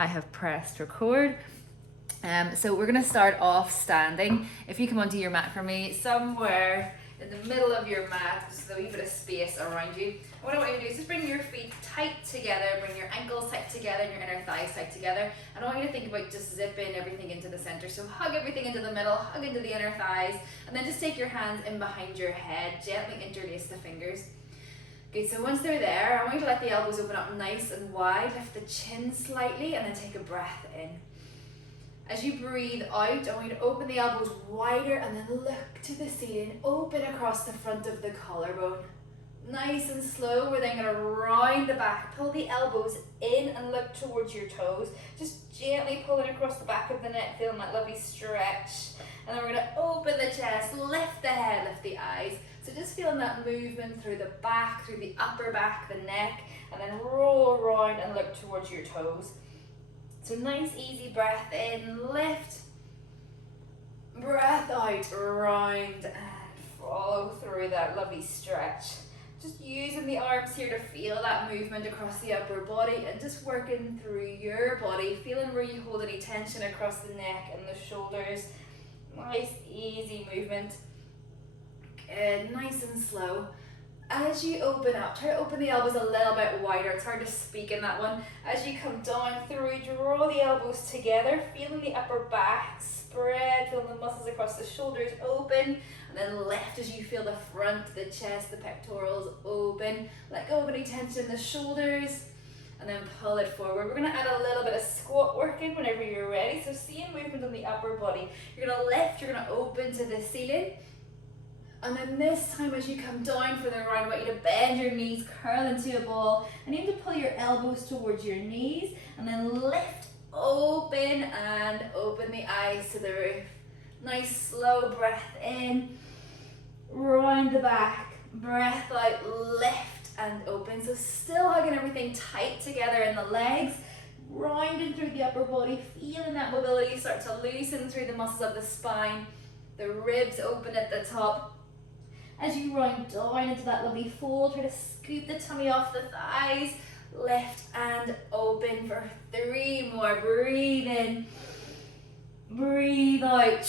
I have pressed record. So we're gonna start off standing. If you come onto your mat for me, somewhere in the middle of your mat, just a wee bit of space around you. And what I want you to do is just bring your feet tight together, bring your ankles tight together and your inner thighs tight together. And I want you to think about just zipping everything into the center. So hug everything into the middle, hug into the inner thighs, and then just take your hands in behind your head, gently interlace the fingers. Good, so once they're there, I want you to let the elbows open up nice and wide, lift the chin slightly, and then take a breath in. As you breathe out, I want you to open the elbows wider and then look to the ceiling, open across the front of the collarbone. Nice and slow, we're then going to round the back, pull the elbows in and look towards your toes. Just gently pulling across the back of the neck, feeling that lovely stretch. And then we're going to open the chest, lift the head, lift the eyes. So just feeling that movement through the back, through the upper back, the neck, and then roll around and look towards your toes. So nice easy breath in, lift, breath out, round and follow through that lovely stretch. Just using the arms here to feel that movement across the upper body and just working through your body, feeling where you hold any tension across the neck and the shoulders. Nice easy movement. Good, nice and slow. As you open up, try to open the elbows a little bit wider. It's hard to speak in that one. As you come down through, draw the elbows together, feeling the upper back spread, feeling the muscles across the shoulders open, and then lift as you feel the front, the chest, the pectorals open. Let go of any tension in the shoulders, and then pull it forward. We're going to add a little bit of squat work in whenever you're ready. So same movement on the upper body. You're going to lift, you're going to open to the ceiling. And then this time as you come down for the round, I want you to bend your knees, curl into a ball, and aim to pull your elbows towards your knees, and then lift, open, and open the eyes to the roof. Nice slow breath in, round the back, breath out, lift and open. So still hugging everything tight together in the legs, rounding through the upper body, feeling that mobility start to loosen through the muscles of the spine, the ribs open at the top. As you round down into that lovely fold, try to scoop the tummy off the thighs, lift and open for 3 more. Breathe in, breathe out.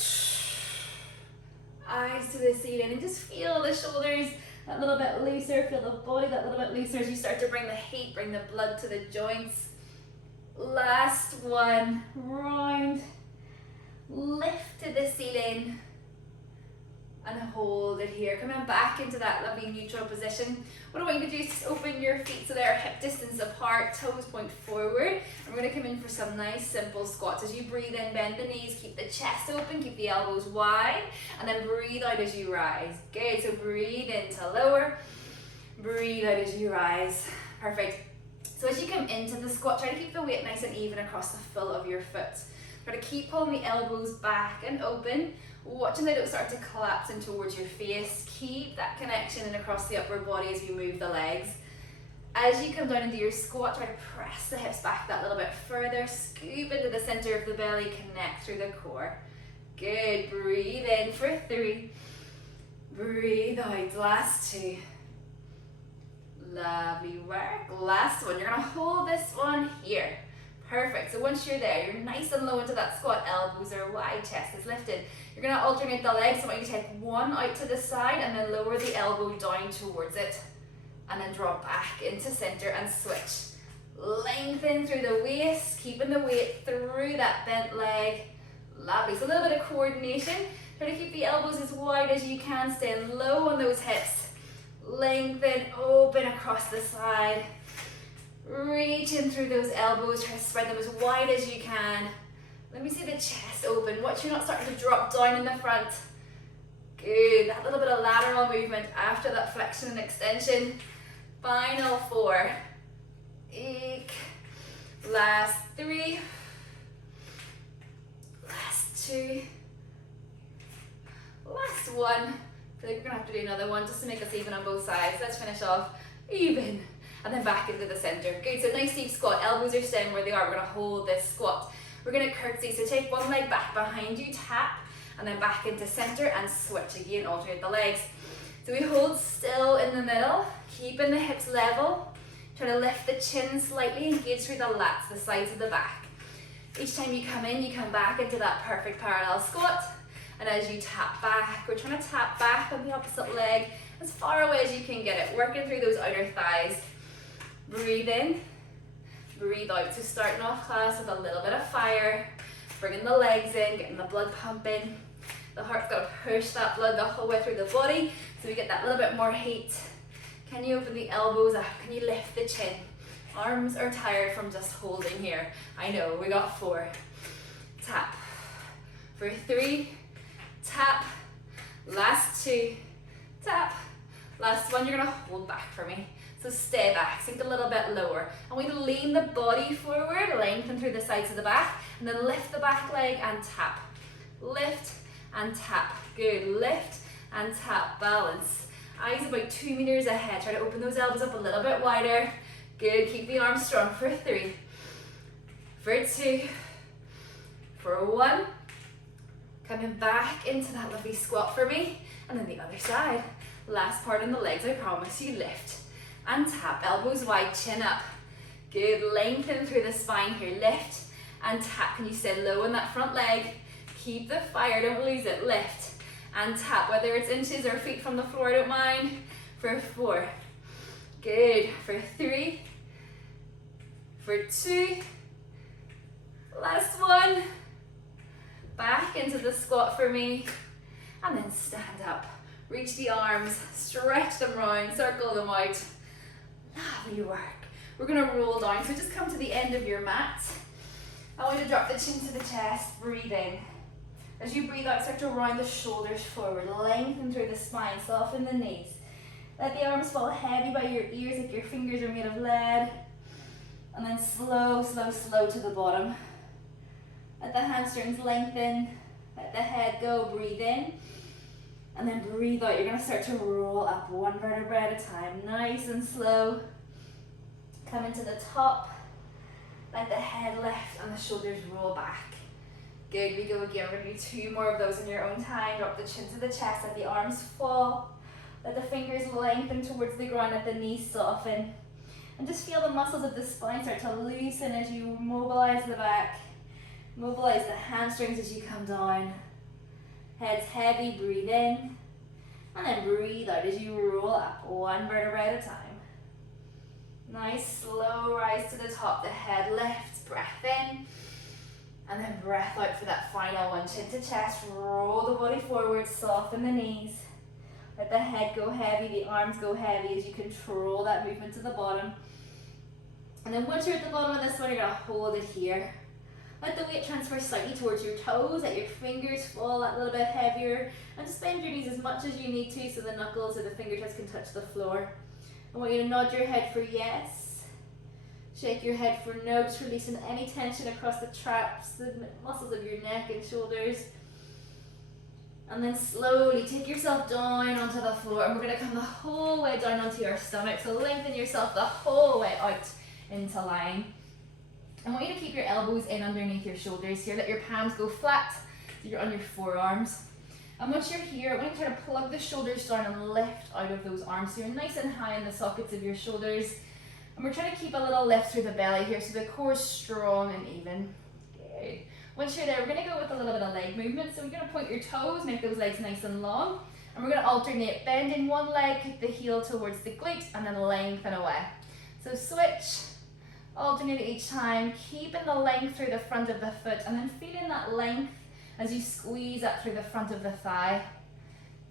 Eyes to the ceiling and just feel the shoulders a little bit looser, feel the body that little bit looser as you start to bring the heat, bring the blood to the joints. Last one, round, lift to the ceiling. And hold it here. Coming back into that lovely neutral position. What I want you to do is just open your feet so they're hip distance apart, toes point forward. And we're going to come in for some nice simple squats. As you breathe in, bend the knees, keep the chest open, keep the elbows wide, and then breathe out as you rise. Good, so breathe in to lower, breathe out as you rise. Perfect. So as you come into the squat, try to keep the weight nice and even across the full of your foot. Try to keep pulling the elbows back and open. Watching they don't start to collapse in towards your face. Keep that connection in across the upper body as you move the legs. As you come down into your squat, try to press the hips back that little bit further. Scoop into the center of the belly, connect through the core. Good, breathe in for 3. Breathe out, last 2. Lovely work. Last one, you're gonna hold this one here. Perfect, so once you're there, you're nice and low into that squat, elbows are wide, chest is lifted. You're going to alternate the legs, so I want you to take one out to the side and then lower the elbow down towards it. And then drop back into center and switch. Lengthen through the waist, keeping the weight through that bent leg. Lovely, so a little bit of coordination. Try to keep the elbows as wide as you can, stay low on those hips. Lengthen, open across the side. Reach in through those elbows, try to spread them as wide as you can. Let me see the chest open. Watch you not starting to drop down in the front. Good, that little bit of lateral movement after that flexion and extension. Final 4. Eek. Last 3. Last 2. Last 1. I feel like we're gonna have to do another one just to make us even on both sides. Let's finish off even. And then back into the center. Good, so nice deep squat. Elbows are staying where they are. We're gonna hold this squat. We're gonna curtsy, so take one leg back behind you, tap, and then back into center and switch again, alternate the legs. So we hold still in the middle, keeping the hips level. Try to lift the chin slightly, engage through the lats, the sides of the back. Each time you come in, you come back into that perfect parallel squat. And as you tap back, we're trying to tap back on the opposite leg as far away as you can get it, working through those outer thighs. Breathe in, breathe out. So starting off class with a little bit of fire, bringing the legs in, getting the blood pumping. The heart's got to push that blood the whole way through the body so we get that little bit more heat. Can you open the elbows up? Can you lift the chin? Arms are tired from just holding here. I know, we got 4. Tap. For 3, tap. Last 2, tap. Last one, you're gonna hold back for me. So stay back, sink a little bit lower. And we lean the body forward, lengthen through the sides of the back, and then lift the back leg and tap. Lift and tap. Good. Lift and tap. Balance. Eyes about 2 meters ahead. Try to open those elbows up a little bit wider. Good. Keep the arms strong for 3, for 2, for 1. Coming back into that lovely squat for me. And then the other side. Last part on the legs, I promise you. Lift and tap. Elbows wide, chin up. Good. Lengthen through the spine here. Lift and tap. Can you stay low on that front leg? Keep the fire, don't lose it. Lift and tap, whether it's inches or feet from the floor, I don't mind. For 4. Good. For 3. For 2. Last one. Back into the squat for me. And then stand up. Reach the arms, stretch them round, circle them out. Lovely work. We're gonna roll down, so just come to the end of your mat. I want you to drop the chin to the chest, breathe in. As you breathe out, start to round the shoulders forward, lengthen through the spine, soften the knees. Let the arms fall heavy by your ears like your fingers are made of lead. And then slow, slow, slow to the bottom. Let the hamstrings lengthen, let the head go, breathe in. And then breathe out, you're gonna start to roll up 1 vertebra at a time, nice and slow. Come into the top, let the head lift and the shoulders roll back. Good, we go again. We're gonna do 2 more of those in your own time. Drop the chin to the chest, let the arms fall. Let the fingers lengthen towards the ground, let the knees soften. And just feel the muscles of the spine start to loosen as you mobilize the back. Mobilize the hamstrings as you come down. Head's heavy, breathe in. And then breathe out as you roll up 1 vertebra at a time. Nice, slow rise to the top. The head lifts, breath in. And then breath out for that final one. Chin to chest, roll the body forward, soften the knees. Let the head go heavy, the arms go heavy as you control that movement to the bottom. And then once you're at the bottom of this one, you're gonna hold it here. Let the weight transfer slightly towards your toes, let your fingers fall that little bit heavier. And just bend your knees as much as you need to so the knuckles or the fingertips can touch the floor. I want you to nod your head for yes. Shake your head for no, just releasing any tension across the traps, the muscles of your neck and shoulders. And then slowly take yourself down onto the floor, and we're going to come the whole way down onto your stomach. So lengthen yourself the whole way out into lying. I want you to keep your elbows in underneath your shoulders here. Let your palms go flat so you're on your forearms. And once you're here, I want you to try to plug the shoulders down and lift out of those arms. So you're nice and high in the sockets of your shoulders. And we're trying to keep a little lift through the belly here so the core is strong and even. Good. Once you're there, we're going to go with a little bit of leg movement. So we're going to point your toes, make those legs nice and long. And we're going to alternate, bend in one leg, kick the heel towards the glute, and then lengthen away. So switch, alternate each time, keeping the length through the front of the foot, and then feeling that length as you squeeze up through the front of the thigh.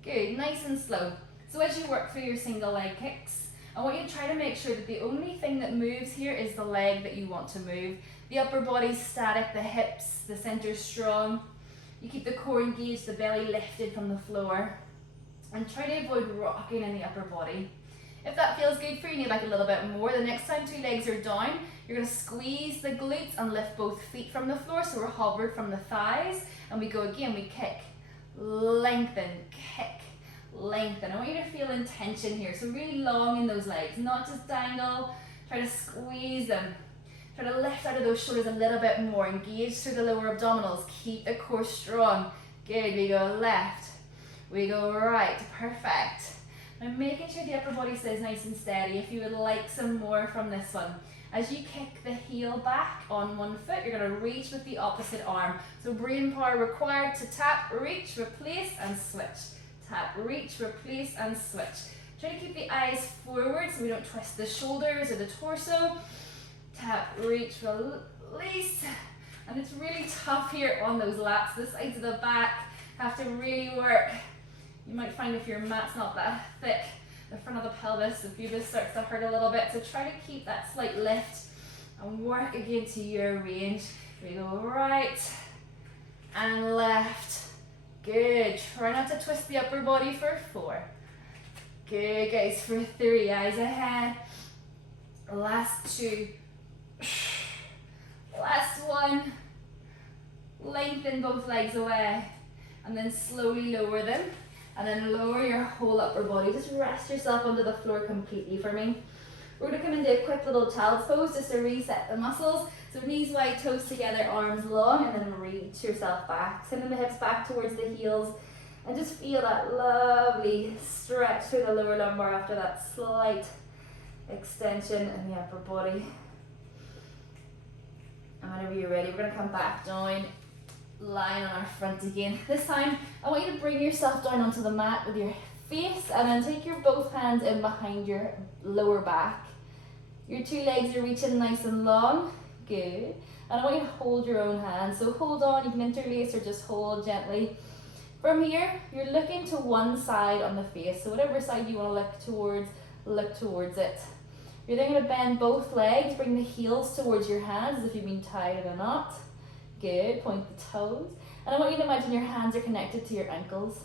Good, nice and slow. So as you work through your single leg kicks, I want you to try to make sure that the only thing that moves here is the leg that you want to move. The upper body's static, the hips, the center's strong. You keep the core engaged, the belly lifted from the floor. And try to avoid rocking in the upper body. If that feels good for you, you need like a little bit more. The next time 2 legs are down, you're going to squeeze the glutes and lift both feet from the floor. So we're hovered from the thighs. And we go again, we kick, lengthen, kick, lengthen. I want you to feel intention here. So really long in those legs, not just dangle. Try to squeeze them. Try to lift out of those shoulders a little bit more. Engage through the lower abdominals. Keep the core strong. Good, we go left. We go right, perfect. Now making sure the upper body stays nice and steady. If you would like some more from this one, As you kick the heel back on one foot, you're going to reach with the opposite arm. So brain power required to tap, reach, replace, and switch. Tap, reach, replace, and switch. Try to keep the eyes forward so we don't twist the shoulders or the torso. Tap, reach, release. And it's really tough here on those lats. The sides of the back have to really work. You might find if your mat's not that thick, the front of the pelvis, the pubis starts to hurt a little bit. So try to keep that slight lift and work again to your range. We go right and left. Good. Try not to twist the upper body for 4. Good, guys. For 3, eyes ahead. Last 2. Last 1. Lengthen both legs away. And then slowly lower them. And then lower your whole upper body. Just rest yourself onto the floor completely for me. We're going to come into a quick little child's pose just to reset the muscles. So knees wide, toes together, arms long, and then reach yourself back. Sending the hips back towards the heels. And just feel that lovely stretch through the lower lumbar after that slight extension in the upper body. And whenever you're ready, we're going to come back down, lying on our front again. This time, I want you to bring yourself down onto the mat with your face and then take your both hands in behind your lower back. Your 2 legs are reaching nice and long. Good. And I want you to hold your own hands. So hold on, you can interlace or just hold gently. From here, you're looking to one side on the face. So whatever side you want to look towards it. You're then going to bend both legs, bring the heels towards your hands as if you've been tied in a knot. Good, point the toes. And I want you to imagine your hands are connected to your ankles.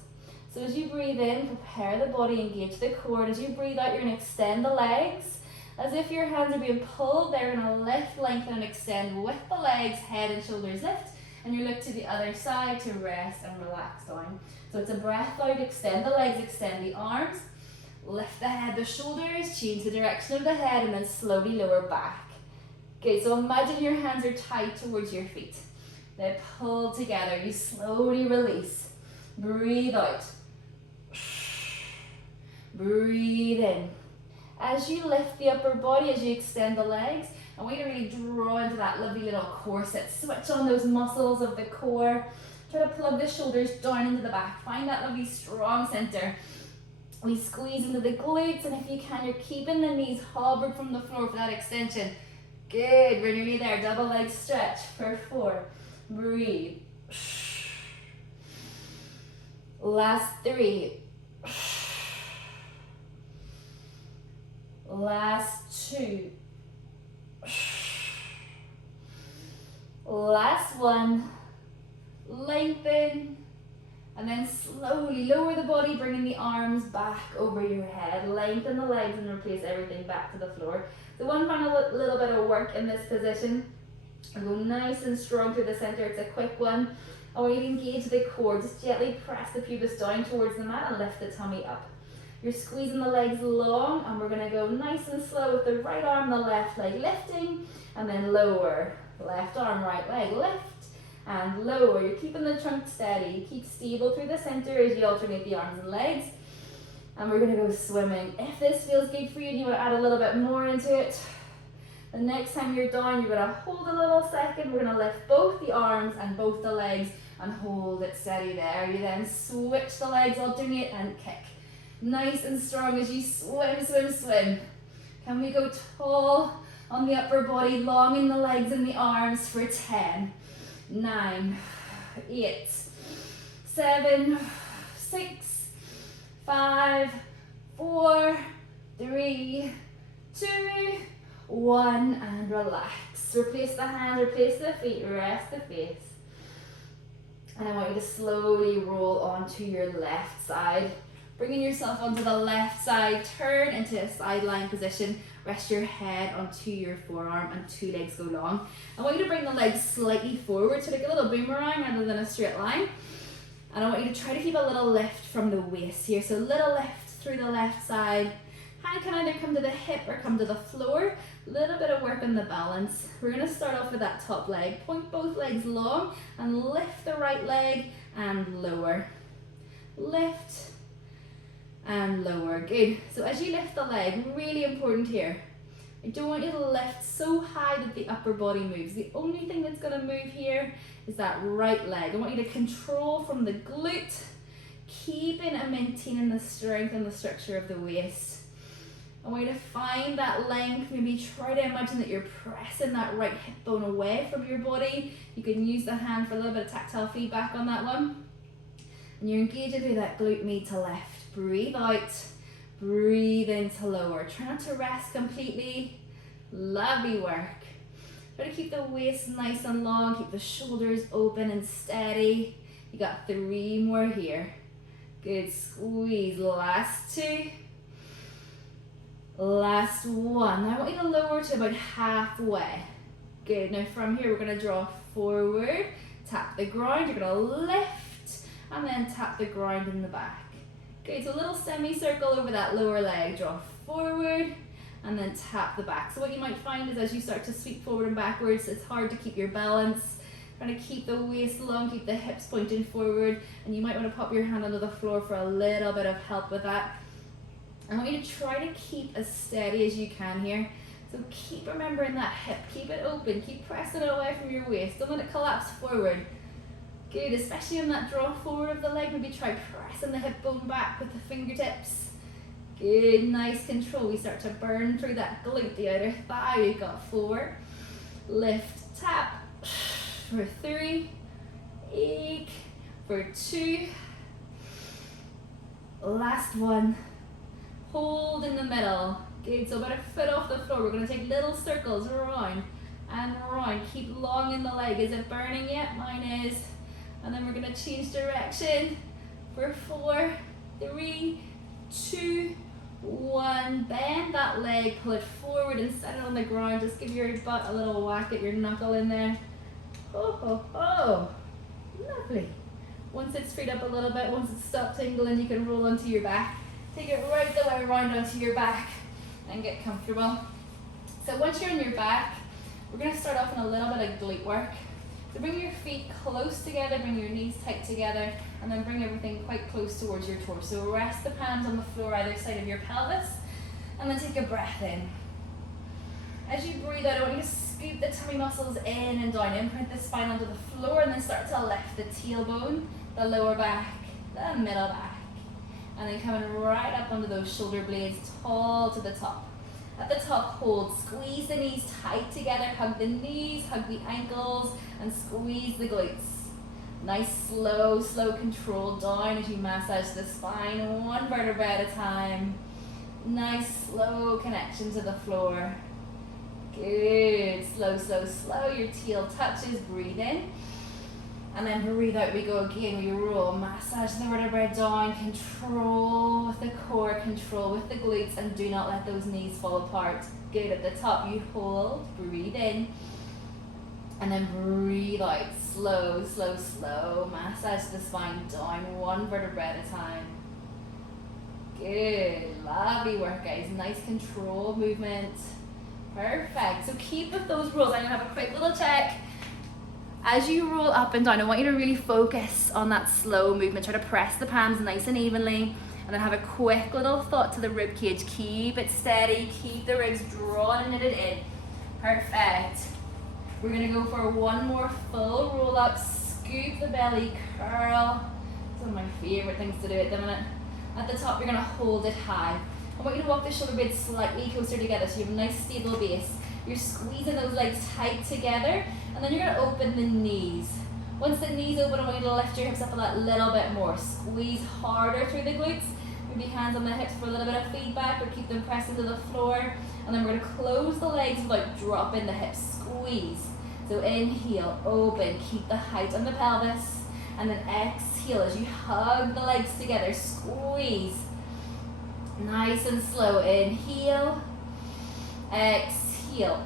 So as you breathe in, prepare the body, engage the core. And as you breathe out, you're going to extend the legs. As if your hands are being pulled, they're going to lift, lengthen, and extend with the legs, head and shoulders lift. And you look to the other side to rest and relax down. So it's a breath out, extend the legs, extend the arms. Lift the head, the shoulders, change the direction of the head, and then slowly lower back. Okay, so imagine your hands are tied towards your feet. They pull together, you slowly release. Breathe out. Breathe in. As you lift the upper body, as you extend the legs, I want you to really draw into that lovely little corset. Switch on those muscles of the core. Try to plug the shoulders down into the back. Find that lovely strong center. We squeeze into the glutes, and if you can, you're keeping the knees hobbled from the floor for that extension. Good, we're nearly there. Double leg stretch for 4. Breathe. Last 3. Last 2. Last 1. Lengthen. And then slowly lower the body, bringing the arms back over your head. Lengthen the legs and replace everything back to the floor. So one final little bit of work in this position. And go nice and strong through the center. It's a quick one. I want you to engage the core. Just gently press the pubis down towards the mat and lift the tummy up. You're squeezing the legs long, and we're going to go nice and slow with the right arm, the left leg lifting, and then lower. Left arm, right leg lift. And lower. You're keeping the trunk steady. You keep stable through the center as you alternate the arms and legs. And we're going to go swimming. If this feels good for you and you want to add a little bit more into it, the next time you're down, you're going to hold a little second. We're going to lift both the arms and both the legs and hold it steady there. You then switch the legs, alternate, and kick. Nice and strong as you swim, swim, swim. Can we go tall on the upper body, long in the legs and the arms for 10. 9, 8, 7, 6, 5, 4, 3, 2, 1, and relax. Replace the hands, replace the feet, rest the face. And I want you to slowly roll onto your left side. Bringing yourself onto the left side, turn into a sideline position. Rest your head onto your forearm and 2 legs go long. I want you to bring the legs slightly forward, so like a little boomerang rather than a straight line. And I want you to try to keep a little lift from the waist here. So little lift through the left side. Hand can either come to the hip or come to the floor. Little bit of work on the balance. We're going to start off with that top leg. Point both legs long and lift the right leg and lower. Lift and lower. Good. So as you lift the leg, really important here, I don't want you to lift so high that the upper body moves. The only thing that's going to move here is that right leg. I want you to control from the glute, keeping and maintaining the strength and the structure of the waist. I want you to find that length. Maybe try to imagine that you're pressing that right hip bone away from your body. You can use the hand for a little bit of tactile feedback on that one. And you're engaging through that glute med to lift. Breathe out. Breathe in to lower. Try not to rest completely. Lovely work. Try to keep the waist nice and long. Keep the shoulders open and steady. You got 3 more here. Good. Squeeze. Last 2. Last 1. Now I want you to lower to about halfway. Good. Now from here we're going to draw forward. Tap the ground. You're going to lift and then tap the ground in the back. Okay, so a little semicircle over that lower leg. Draw forward and then tap the back. So what you might find is as you start to sweep forward and backwards, it's hard to keep your balance. Trying to keep the waist long, keep the hips pointing forward, and you might want to pop your hand under the floor for a little bit of help with that. I want you to try to keep as steady as you can here. So keep remembering that hip, keep it open, keep pressing it away from your waist. Don't let it collapse forward. Good, especially on that draw forward of the leg, maybe try pressing the hip bone back with the fingertips. Good, nice control. We start to burn through that glute, the outer thigh. We've got 4. Lift, tap, for 3, ache, for 2. Last 1. Hold in the middle. Good, so about a foot off the floor. We're going to take little circles around and around. Keep long in the leg. Is it burning yet? Mine is. And then we're going to change direction for 4, 3, 2, 1. Bend that leg, pull it forward and set it on the ground. Just give your butt a little whack at your knuckle in there. Oh, oh, oh. Lovely. Once it's freed up a little bit, once it's stopped tingling, you can roll onto your back. Take it right the way around onto your back and get comfortable. So once you're on your back, we're going to start off in a little bit of glute work. So bring your feet close together, bring your knees tight together, and then bring everything quite close towards your torso. Rest the palms on the floor either side of your pelvis, and then take a breath in. As you breathe out, I want you to scoop the tummy muscles in and down, imprint the spine onto the floor, and then start to lift the tailbone, the lower back, the middle back. And then coming right up onto those shoulder blades, tall to the top. At the top, hold, squeeze the knees tight together, hug the knees, hug the ankles, and squeeze the glutes. Nice, slow control down as you massage the spine, 1 vertebra at a time. Nice, slow connection to the floor. Good, slow, your tail touches, breathe in. And then breathe out, we go again, we roll, massage the vertebrae down, control with the core, control with the glutes, and do not let those knees fall apart. Good, at the top you hold, breathe in, and then breathe out, slow, massage the spine down, 1 vertebra at a time. Good, lovely work guys, nice control movement, perfect. So keep with those rolls. I'm gonna have a quick little check. As you roll up and down, I want you to really focus on that slow movement. Try to press the palms nice and evenly, and then have a quick little thought to the rib cage. Keep it steady, keep the ribs drawn and knitted in. Perfect. We're gonna go for 1 more full roll up, scoop the belly, curl. It's one of my favorite things to do at the minute. At the top, you're gonna hold it high. I want you to walk the shoulder blades slightly closer together so you have a nice stable base. You're squeezing those legs tight together, and then you're going to open the knees. Once the knees open, I want you to lift your hips up a little bit more. Squeeze harder through the glutes. Maybe hands on the hips for a little bit of feedback, or keep them pressed into the floor. And then we're going to close the legs without dropping the hips. Squeeze. So inhale, open, keep the height on the pelvis. And then exhale as you hug the legs together. Squeeze. Nice and slow. Inhale. Exhale.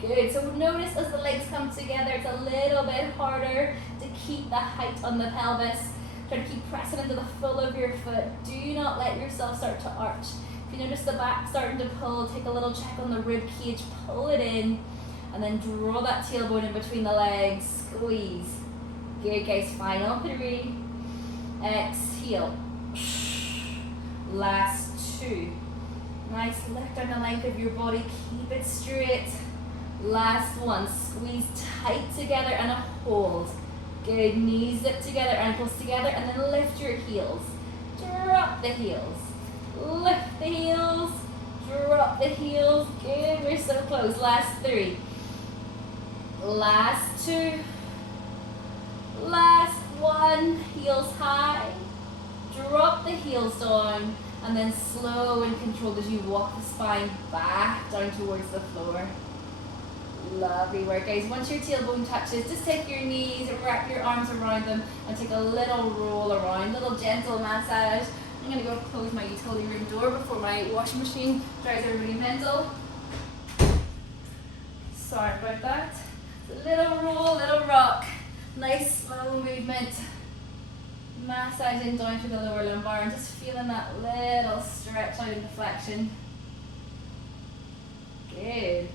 Good. So notice as the legs come together, it's a little bit harder to keep the height on the pelvis. Try to keep pressing into the full of your foot. Do not let yourself start to arch. If you notice the back starting to pull, take a little check on the rib cage, pull it in, and then draw that tailbone in between the legs. Squeeze. Good guys, final 3. Exhale. Last 2. Nice, lift down the length of your body, keep it straight. Last one, squeeze tight together and a hold. Good, knees zip together, ankles together, and then lift your heels. Drop the heels. Lift the heels, drop the heels. Good, we're so close. Last 3. Last 2. Last 1, heels high. Drop the heels down, and then slow and controlled as you walk the spine back down towards the floor. Lovely work, guys. Once your tailbone touches, just take your knees and wrap your arms around them and take a little roll around, little gentle massage. I'm going to go close my utility room door before my washing machine drives everybody mental. Sorry about that. Little roll, little rock. Nice slow movement. Massaging down through the lower lumbar and just feeling that little stretch out into flexion. Good.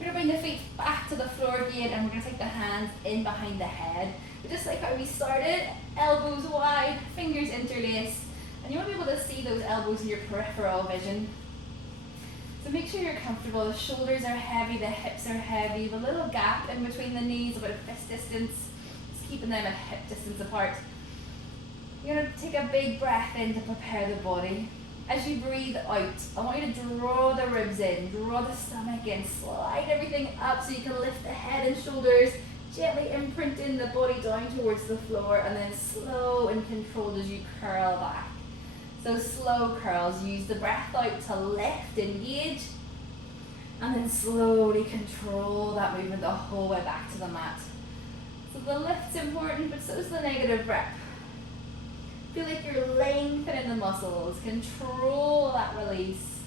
We're going to bring the feet back to the floor again, and we're going to take the hands in behind the head. But just like how we started, elbows wide, fingers interlaced, and you want to be able to see those elbows in your peripheral vision. So make sure you're comfortable. The shoulders are heavy, the hips are heavy, the little gap in between the knees, about a fist distance, just keeping them a hip distance apart. You're going to take a big breath in to prepare the body. As you breathe out, I want you to draw the ribs in, draw the stomach in, slide everything up so you can lift the head and shoulders, gently imprinting the body down towards the floor, and then slow and controlled as you curl back. So slow curls, use the breath out to lift, engage, and then slowly control that movement the whole way back to the mat. So the lift's important, but so is the negative rep. Feel like you're lengthening the muscles. Control that release.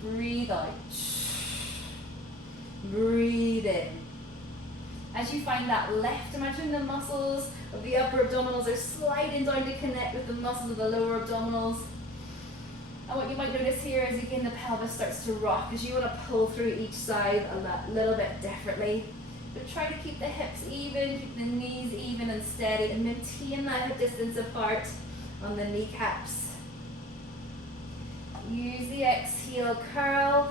Breathe out. Breathe in. As you find that lift, imagine the muscles of the upper abdominals are sliding down to connect with the muscles of the lower abdominals. And what you might notice here is again the pelvis starts to rock as you want to pull through each side a little bit differently. But try to keep the hips even, keep the knees even and steady, and maintain that hip distance apart on the kneecaps. Use the exhale, curl,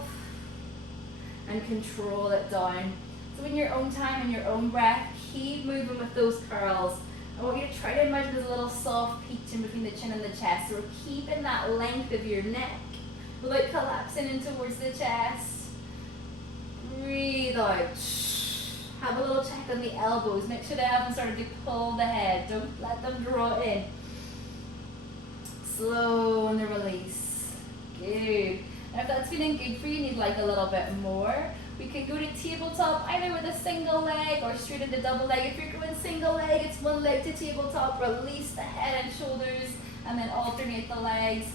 and control it down. So in your own time, in your own breath, keep moving with those curls. I want you to try to imagine there's a little soft peach in between the chin and the chest. So we're keeping that length of your neck without collapsing in towards the chest. Breathe out. Have a little check on the elbows. Make sure they haven't started to pull the head. Don't let them draw in. Slow on the release. Good. And if that's feeling good for you, need like a little bit more, we can go to tabletop either with a single leg or straight into double leg. If you're going single leg, it's one leg to tabletop, release the head and shoulders, and then alternate the legs.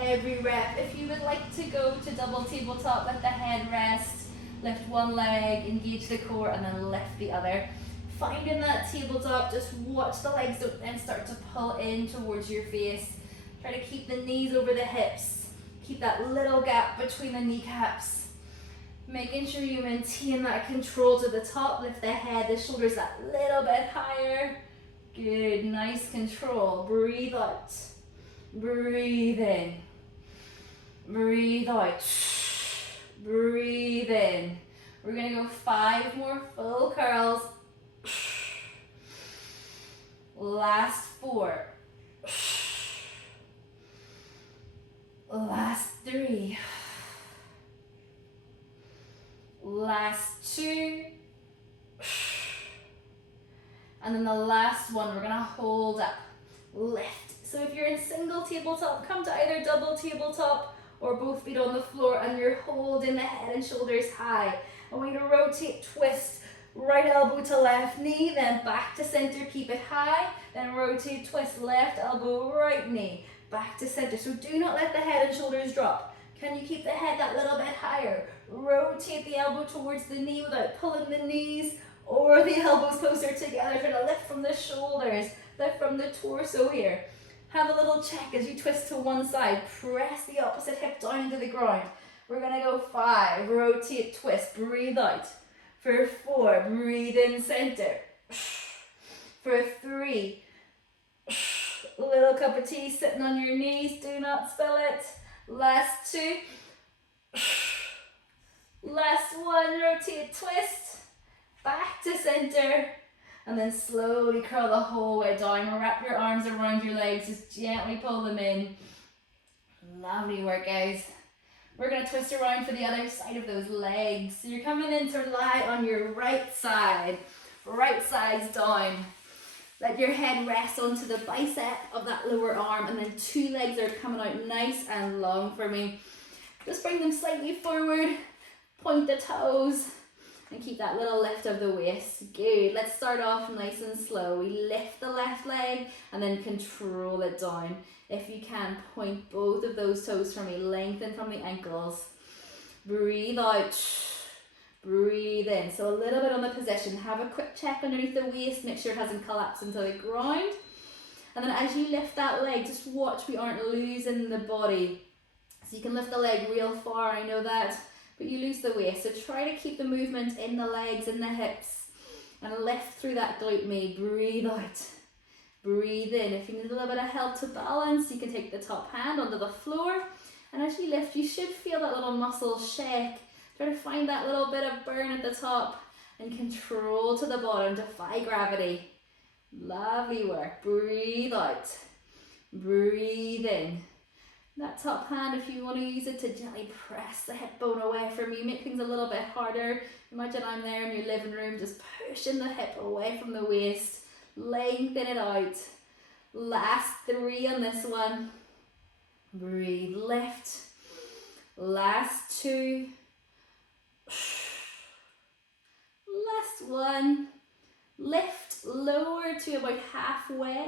Every rep. If you would like to go to double tabletop, let the head rest, lift one leg, engage the core, and then lift the other. Finding that tabletop, just watch the legs don't then start to pull in towards your face. Try to keep the knees over the hips. Keep that little gap between the kneecaps. Making sure you maintain that control to the top. Lift the head, the shoulders that little bit higher. Good, nice control. Breathe out. Breathe in. Breathe out. Breathe in. We're going to go 5 more full curls. Last 4. Last 3. Last 2. And then the last one, we're going to hold up. Lift. So if you're in single tabletop, come to either double tabletop or both feet on the floor and you're holding the head and shoulders high. I want you to rotate, twist. Right elbow to left knee, then back to center, keep it high, then rotate, twist, left elbow, right knee, back to center. So do not let the head and shoulders drop. Can you keep the head that little bit higher? Rotate the elbow towards the knee without pulling the knees or the elbows closer together. Try to lift from the shoulders, lift from the torso here. Have a little check as you twist to one side. Press the opposite hip down into the ground. We're going to go 5, rotate, twist, breathe out. For 4, breathe in center. For 3, little cup of tea sitting on your knees, do not spill it. Last two. Last one, rotate, twist. Back to center. And then slowly curl the whole way down. Wrap your arms around your legs. Just gently pull them in. Lovely work, guys. We're going to twist around for the other side of those legs. So you're coming in to lie on your right side. Right side's down. Let your head rest onto the bicep of that lower arm, and then two legs are coming out nice and long for me. Just bring them slightly forward, point the toes, and keep that little lift of the waist. Good. Let's start off nice and slow. We lift the left leg and then control it down. If you can, point both of those toes for me. Lengthen from the ankles. Breathe out. Breathe in. So a little bit on the position. Have a quick check underneath the waist. Make sure it hasn't collapsed into the ground. And then as you lift that leg, just watch we aren't losing the body. So you can lift the leg real far, I know that, but you lose the waist. So try to keep the movement in the legs and the hips. And lift through that glute med. Breathe out. Breathe in. If you need a little bit of help to balance, you can take the top hand onto the floor. And as you lift, you should feel that little muscle shake. Try to find that little bit of burn at the top and control to the bottom. Defy gravity. Lovely work. Breathe out. Breathe in. That top hand, if you want to use it to gently press the hip bone away from you, make things a little bit harder. Imagine I'm there in your living room, just pushing the hip away from the waist. Lengthen it out. Last three on this one. Breathe. Lift. Last two. Last one. Lift, lower to about halfway,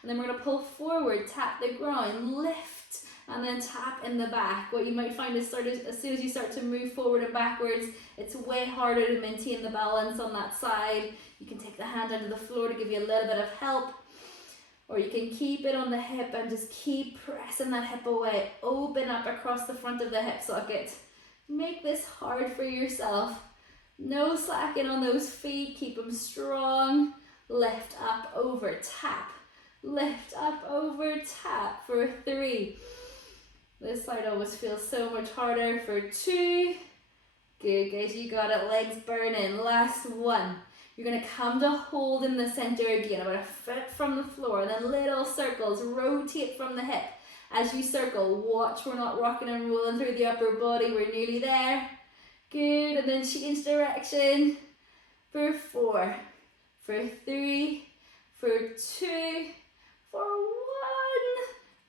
and then we're going to pull forward, tap the ground, lift, and then tap in the back. What you might find is as soon as you start to move forward and backwards, it's way harder to maintain the balance on that side. You can take the hand under the floor to give you a little bit of help, or you can keep it on the hip and just keep pressing that hip away. Open up across the front of the hip socket. Make this hard for yourself. No slacking on those feet, keep them strong. Lift up, over, tap. Lift up, over, tap for 3. This side always feels so much harder for 2. Good guys, you got it, legs burning. Last one. You're gonna come to hold in the center again, about a foot from the floor, and then little circles, rotate from the hip. As you circle, watch we're not rocking and rolling through the upper body, we're nearly there. Good, and then change direction for 4, for 3, for 2, for 1.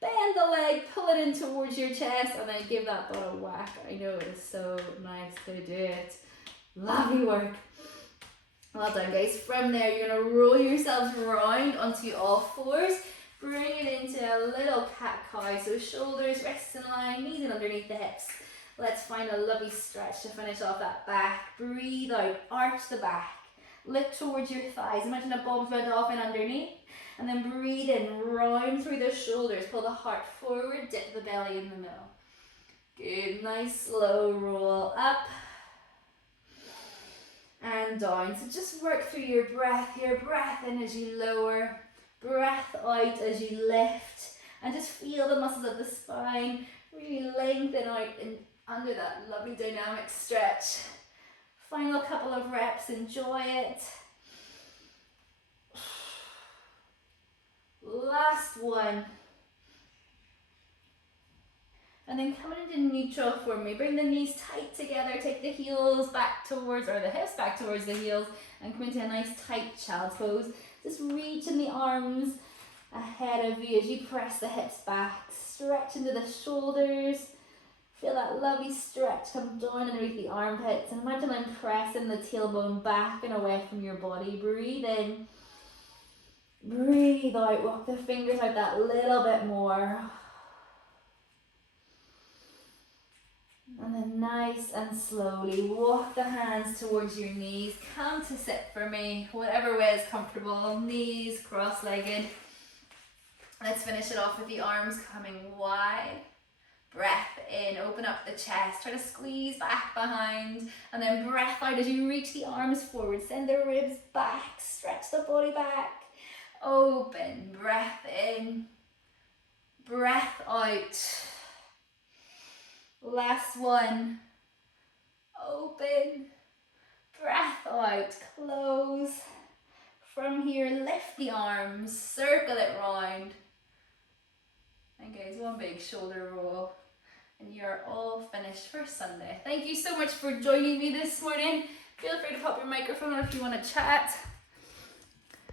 Bend the leg, pull it in towards your chest, and then give that butt a whack. I know it is so nice to do it. Lovely work. Well done, guys. From there, you're going to roll yourselves around onto all fours. Bring it into a little cat-cow. So shoulders rest in line, knees in underneath the hips. Let's find a lovely stretch to finish off that back. Breathe out, arch the back. Look towards your thighs. Imagine a bob of a dolphin underneath. And then breathe in, round through the shoulders. Pull the heart forward, dip the belly in the middle. Good, nice slow roll up. And down. So just work through your breath here. Breath in as you lower. Breath out as you lift. And just feel the muscles of the spine really lengthen out and under that lovely dynamic stretch. Final couple of reps, enjoy it. Last one. And then come into neutral for me. Bring the knees tight together, take the heels back towards, or the hips back towards the heels, and come into a nice tight child's pose. Just reach in the arms ahead of you as you press the hips back. Stretch into the shoulders. Feel that lovely stretch come down underneath the armpits, and imagine I'm pressing the tailbone back and away from your body. Breathe in, breathe out, walk the fingers out that little bit more. And then nice and slowly walk the hands towards your knees. Come to sit for me, whatever way is comfortable. Knees cross-legged. Let's finish it off with the arms coming wide. Breath in, open up the chest, try to squeeze back behind, and then breath out as you reach the arms forward, send the ribs back, stretch the body back, open, breath in, breath out, Last one. Open. Breath out. Close. From here, lift the arms. Circle it round. And guys, one big shoulder roll. And you're all finished for Sunday. Thank you so much for joining me this morning. Feel free to pop your microphone on if you want to chat.